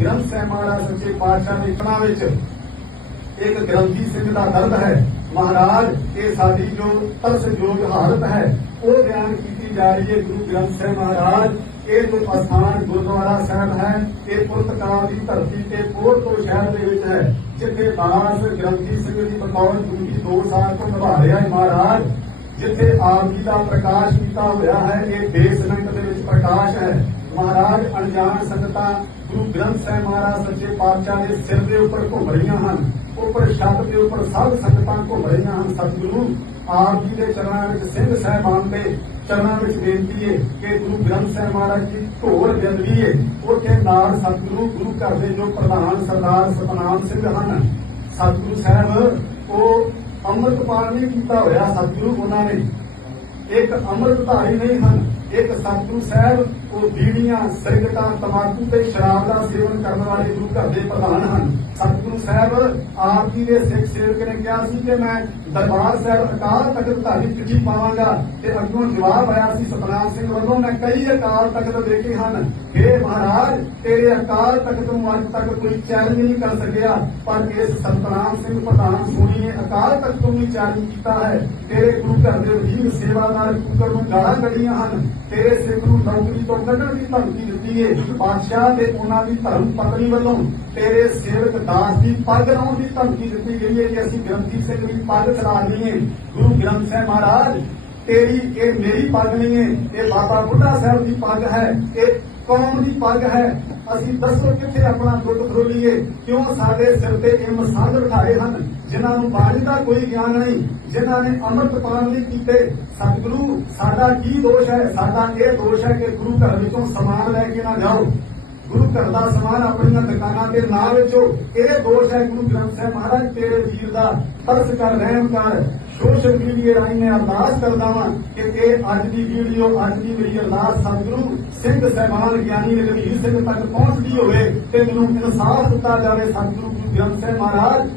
ਗ੍ਰੰਥ ਸਾਹਿਬ ਮਹਾਰਾਜ ਸੱਚੇ ਪਾਤਸ਼ਾਹ ਦੇ ਕਣਾ ਵਿੱਚ ਇੱਕ ਗ੍ਰੰਥੀ ਸਿੰਘ ਦਾ ਦਰਦ ਹੈ। ਮਹਾਰਾਜ, ਇਹ ਸਾਡੀ ਜੋ ਤਰਸਯੋਗ ਹਾਲਤ ਹੈ, ਉਹ ਬਿਆਨ ਕੀਤੀ ਜਾ ਰਹੀ ਹੈ ਗੁਰੂ ਗ੍ਰੰਥ ਸਾਹਿਬ ਮਹਾਰਾਜ। ਇਹ ਜੋ ਅਸਥਾਨ ਗੁਰਦੁਆਰਾ ਸਾਹਿਬ ਹੈ, ਇਹ ਪੁਰਤਗਾਲ ਦੀ ਧਰਤੀ ਤੇ ਪੋਰਟੋ ਸ਼ਹਿਰ ਦੇ ਵਿੱਚ ਹੈ, ਜਿੱਥੇ ਦਾਸ ਗ੍ਰੰਥੀ ਸਿੰਘ ਦੀ ਬਤੌਰ ਡਿਊਟੀ 2 ਸਾਲ ਤੋਂ ਨਿਭਾ ਰਿਹਾ ਹੈ। ਮਹਾਰਾਜ, ਜਿੱਥੇ ਆਪ ਜੀ ਦਾ ਪ੍ਰਕਾਸ਼ ਕੀਤਾ ਹੋਇਆ ਹੈ, ਇਹ ਬੇਸਮੈਂਟ ਦੇ ਵਿੱਚ ਪ੍ਰਕਾਸ਼ ਹੈ। ਮਹਾਰਾਜ ਅਣਜਾਣ ਸੰਗਤਾਂ ਗੁਰੂ ਗ੍ਰੰਥ ਸਾਹਿਬ ਮਹਾਰਾਜ ਸੱਚੇ ਪਾਤਸ਼ਾਹ ਦੇ ਸਿਰ ਦੇ ਉੱਪਰ ਘੁੰਮ ਰਹੀਆਂ ਹਨ, ਉੱਪਰ ਛੱਤ ਦੇ ਉੱਪਰ ਸਭ ਸੰਗਤਾਂ ਘੁੰਮ ਰਹੀਆਂ ਹਨ। ਸਤਿਗੁਰੂ, ਆਪ ਜੀ ਦੇ ਚਰਨਾਂ ਵਿੱਚ ਸਿੰਘ ਸਾਹਿਬਾਨ ਦੇ ਚਰਨਾਂ ਵਿੱਚ ਬੇਨਤੀ ਹੈ ਕਿ ਗੁਰੂ ਗ੍ਰੰਥ ਸਾਹਿਬ ਮਹਾਰਾਜ ਦੀ ਢੋਲ ਬਿੰਦਗੀ ਹੈ ਉੱਥੇ ਨਾਲ ਸਤਿਗੁਰੂ, ਗੁਰੂ ਘਰ ਦੇ ਜੋ ਪ੍ਰਧਾਨ ਸਰਦਾਰ ਸਤਨਾਮ ਸਿੰਘ ਹਨ, ਸਤਿਗੁਰੂ ਸਾਹਿਬ, ਉਹ ਅੰਮ੍ਰਿਤਪਾਨ ਨਹੀਂ ਕੀਤਾ ਹੋਇਆ ਸਤਿਗੁਰੂ ਉਹਨਾਂ ਨੇ। ਇੱਕ ਅੰਮ੍ਰਿਤਧਾਰੀ ਨਹੀਂ ਹਨ ਇੱਕ ਸਤਿਗੁਰੂ ਸਾਹਿਬ, ਉਹ ਬੀੜੀਆਂ, ਸਿਗਰਟਾਂ ਤਮਾਕੂ ਤੇ ਸ਼ਰਾਬ ਦਾ ਸੇਵਨ ਕਰਨ ਵਾਲੇ ਗੁਰੂ ਘਰ ਦੇ ਪ੍ਰਧਾਨ ਹਨ। ਸਤਿਗੁਰੂ ਸਾਹਿਬ, ਆਪ ਜੀ ਦੇ ਸਿੱਖ ਸੇਵਕ ਨੇ ਕਿਹਾ ਸੀ ਕਿ ਮੈਂ ਦਰਬਾਰ ਸਾਹਿਬ ਅਕਾਲ ਤਖਤ ਧਾਰੀ ਚਿੱਠੀ ਪਾਵਾਂਗਾ ਤੇ ਅੱਗੋਂ ਜਵਾਬ ਆਇਆ ਸੀ ਸਤਨਾਮ ਸਿੰਘ ਵੱਲੋਂ, ਮੈਂ ਕਈ ਅਕਾਲ ਤਖਤ ਦੇਖੇ ਹਨ। हे ਮਹਾਰਾਜ ਤੇਰੇ ਅਕਾਲ ਤਖਤ ਨੂੰ ਅੱਜ ਤੱਕ ਕੋਈ ਚੈਲੰਜ ਨਹੀਂ ਕਰ ਸਕਿਆ ਪਰ ਇਸ ਸਤਨਾਮ ਸਿੰਘ ਪ੍ਰਧਾਨ ਸੋਣੀ ਨੇ ਅਕਾਲ ਤਖਤ ਨੂੰ ਚੈਲੰਜ ਕੀਤਾ ਹੈ ਤੇਰੇ ਗੁਰੂ ਘਰ ਦੇ ਵਜ਼ੀਰ ਸੇਵਾਦਾਰ ਕੁਕਰ ਨੂੰ ਗਾਲਾਂ ਕੱਢੀਆਂ ਹਨ ਤੇਰੇ ਸਿੱਖ ਨੂੰ ਨੌਕਰੀ ਤੋਂ ਕੱਢਣ ਦੀ ਧਮਕੀ ਦਿੱਤੀ ਹੈ ਬਾਦਸ਼ਾਹ ਤੇ ਉਹਨਾਂ ਦੀ ਧਰਮ ਪਤਨੀ ਵੱਲੋਂ ਤੇਰੇ ਸੇਵਕ ਦਾਸ ਦੀ ਪੱਗ ਲਾਉਣ ਦੀ ਧਮਕੀ ਦਿੱਤੀ ਗਈ ਹੈ ਕਿ ਅਸੀਂ ਗ੍ਰੰਥੀ ਸਿੰਘ ਦੀ ਪੱਗ ਚਲਾ ਲਈਏ ਗੁਰੂ ਗ੍ਰੰਥ ਸਾਹਿਬ ਮਹਾਰਾਜ ਤੇਰੀ ਇਹ ਮੇਰੀ ਪੱਗ ਨਹੀਂ ਹੈ ਇਹ ਬਾਬਾ ਬੁੱਢਾ ਸਾਹਿਬ ਦੀ ਪੱਗ ਹੈ ਇਹ ਕੌਮ ਦੀ ਪੱਗ ਹੈ। ਅਸੀਂ ਦੱਸੋ ਕਿੱਥੇ ਆਪਣਾ ਦੁੱਧ ਫਰੋਲੀਏ ਕਿਉਂ ਸਾਡੇ ਸਿਰ ਤੇ ਇਹ ਮਸਾਜ ਬਿਠਾਏ ਹਨ? ਜਿਨ੍ਹਾਂ ਨੂੰ ਬਾਣੀ ਦਾ ਕੋਈ ਗਿਆਨ ਨਹੀਂ, ਜਿਨ੍ਹਾਂ ਨੇ ਅੰਮ੍ਰਿਤ ਪਾਨ ਨਹੀਂ ਕੀਤੇ, ਸਤਿਗੁਰੂ, ਸਾਡਾ ਕੀ ਦੋਸ਼ ਹੈ? ਸਾਡਾ ਇਹ ਦੋਸ਼ ਹੈ ਕਿ ਗੁਰੂ ਘਰ ਵਿੱਚੋਂ ਸਮਾਨ ਲੈ ਕੇ ਨਾ ਜਾਓ। ਗੁਰੂ ਘਰ ਦਾ ਸਮਾਨ ਆਪਣੀਆਂ ਦੁਕਾਨਾਂ ਤੇ ਨਾ ਵੇਚੋ। ਇਹ ਦੋਸ਼ ਹੈ ਗੁਰੂ ਗ੍ਰੰਥ ਸਾਹਿਬ ਮਹਾਰਾਜ, ਤੇਰੇ ਵੀਰ ਦਾ ਤਰਸ ਕਰ, ਰਹਿਮ ਕਰ। ਸੋਸ਼ਲ ਮੀਡੀਆ ਰਾਹੀਂ ਮੈਂ ਅਰਦਾਸ ਕਰਦਾ ਵਾਂ ਕਿ ਇਹ ਅੱਜ ਦੀ ਵੀਡੀਓ, ਅੱਜ ਦੀ ਮੇਰੀ ਅਰਦਾਸ ਸਤਿਗੁਰੂ ਸਿੰਘ ਸਹਿਬਾਨ ਗਿਆਨੀ ਰਗਵੀਰ ਸਿੰਘ ਤੱਕ ਪਹੁੰਚਦੀ ਹੋਵੇ ਤੇ ਮੈਨੂੰ ਇਨਸਾਫ ਦਿੱਤਾ ਜਾਵੇ ਸਤਿਗੁਰੂ ਗੁਰੂ ਗ੍ਰੰਥ ਸਾਹਿਬ ਮਹਾਰਾਜ।